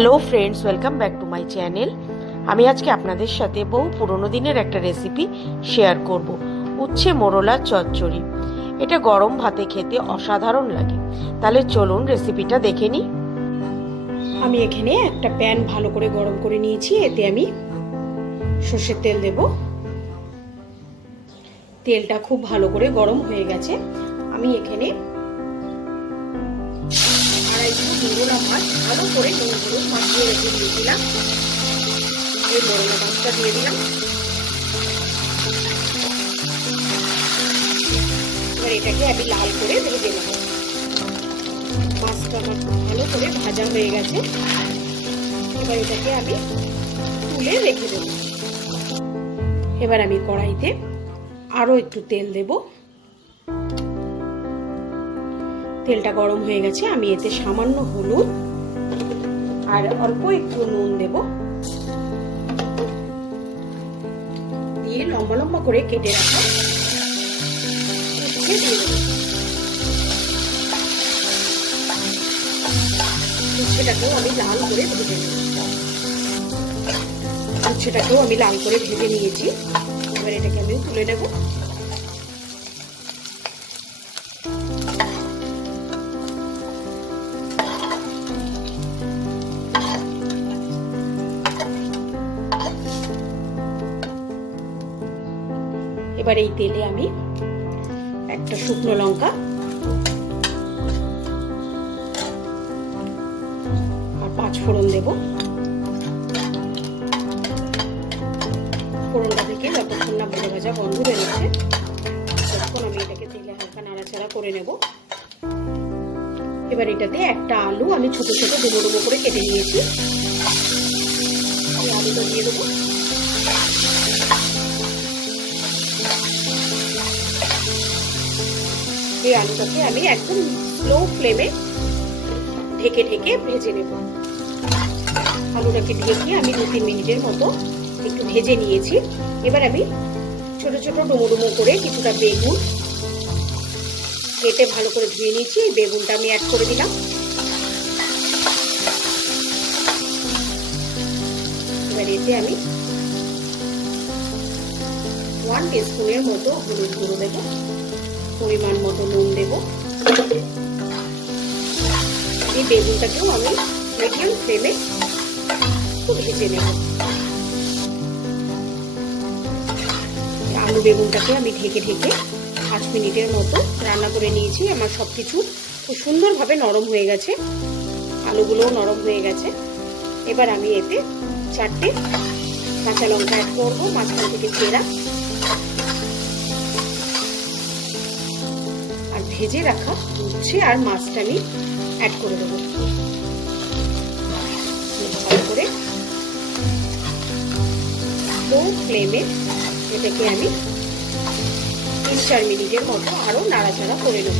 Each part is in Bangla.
Hello friends, welcome back to my channel. আমি আজকে আপনাদের সাথে বহু পুরনো দিনের একটা রেসিপি শেয়ার করব, উচ্ছে মোরলার চচ্চড়ি। এটা গরম ভাতে খেতে অসাধারণ লাগে। তাহলে চলুন রেসিপিটা দেখে নিই। আমি এখানে একটা প্যান ভালো করে গরম করে নিয়েছি। এতে আমি সর্ষের তেল দেব। তেলটা খুব ভালো করে গরম হয়ে গেছে। আমি এখানে মোরলা মাছ ভালো করে নুন হলুদ মাখিয়ে রেখে দিয়েছিলাম। এই মোরলা মাছটা দিয়ে দিলাম। এবার এটাকে আমি লাল করে ভেজে নেব। মাছটা আমার ভালো করে ভাজা হয়ে গেছে। এবার এটাকে আমি তুলে রেখে দেব। এবার আমি কড়াইতে আরো একটু তেল দেব। তেলটা গরম হয়ে গেছে। আমি এতে সামান্য হলুদ আর অল্প একটু নুন দেব। দিয়ে লম্বা লম্বা করে কেটে রাখা উচ্ছেটাকেও আমি লাল করে ভেজে নেব। উচ্ছেটাকেও আমি লাল করে ভেজে নিয়েছি। এবার এটাকে আমি তুলে নেব। এবার এই তেলে আমি একটা শুকনো লঙ্কা আর 5 ফোড়ন দেব। ফোড়নটা থেকে যতক্ষণ না ভাজা ভাজা গন্ধ বেরোচ্ছে ততক্ষণ আমি এটাকে তেলে হালকা নাড়াচাড়া করে নেব। এবার এটাতে একটা আলু আমি ছোট ছোট ডুবো ডুবো করে কেটে নিয়েছি। এই আলুটা দিয়ে দেবো। এই আলুটাকে আমি একদম স্লো ফ্লেমে ঢেকে ঢেকে ভেজে নেব। আলুটাকে ঢেকে আমি 2-3 মিনিটের মতো একটু ভেজে নিয়েছি। এবার আমি ছোট ছোট ডুমো ডুমো করে কিছুটা বেগুন কেটে ভালো করে ধুয়ে নিয়েছি। এই বেগুনটা আমি অ্যাড করে দিলাম। এবার এতে আমি 1 টিস্পুনের মতো হলুদ গুঁড়ো দেব, পরিমাণ মতো নুন দেব। এই বেগুনটাকেও আমি মিডিয়াম ফ্লেমে একটু ভেজে নেব। আলু বেগুনটাকে আমি ঢেকে ঢেকে 5 মিনিটের মতো রান্না করে নিয়েছি। আমার সবকিছু খুব সুন্দরভাবে নরম হয়ে গেছে, আলুগুলোও নরম হয়ে গেছে। এবার আমি এতে 4টে কাঁচা লঙ্কা অ্যাড করবো, মাঝখান থেকে চেরা, আর ভেজে রাখা উচ্ছে আর মাছটা আমি অ্যাড করে দেবো। ভালো করে লো ফ্লেমে এটাকে আমি 3-4 মিনিটের মতো আরো নাড়াচাড়া করে নেব।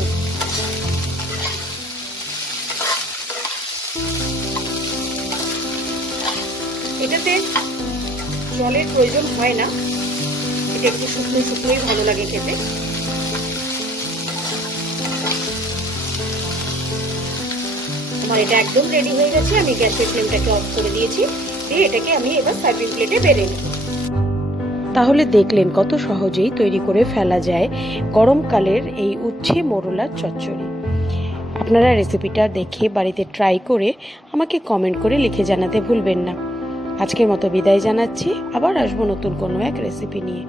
এটাতে জলের প্রয়োজন হয় না, এটা একটু শুকনো শুকনোই ভালো লাগে খেতে। আমার এটা একদম রেডি হয়ে গেছে। আমি গ্যাসের ফ্লেমটাকে অফ করে দিয়েছি। দিয়ে এটাকে আমি এবার সার্ভিং প্লেটে বেড়ে নেব। তাহলে দেখলেন কত সহজেই তৈরি করে ফেলা যায় গরমকালের এই উচ্ছে মোরলার চচ্চড়ি। আপনারা রেসিপিটা দেখে বাড়িতে ট্রাই করে আমাকে কমেন্ট করে লিখে জানাতে ভুলবেন না। আজকের মতো বিদায় জানাচ্ছি। আবার আসবো নতুন কোনো এক রেসিপি নিয়ে।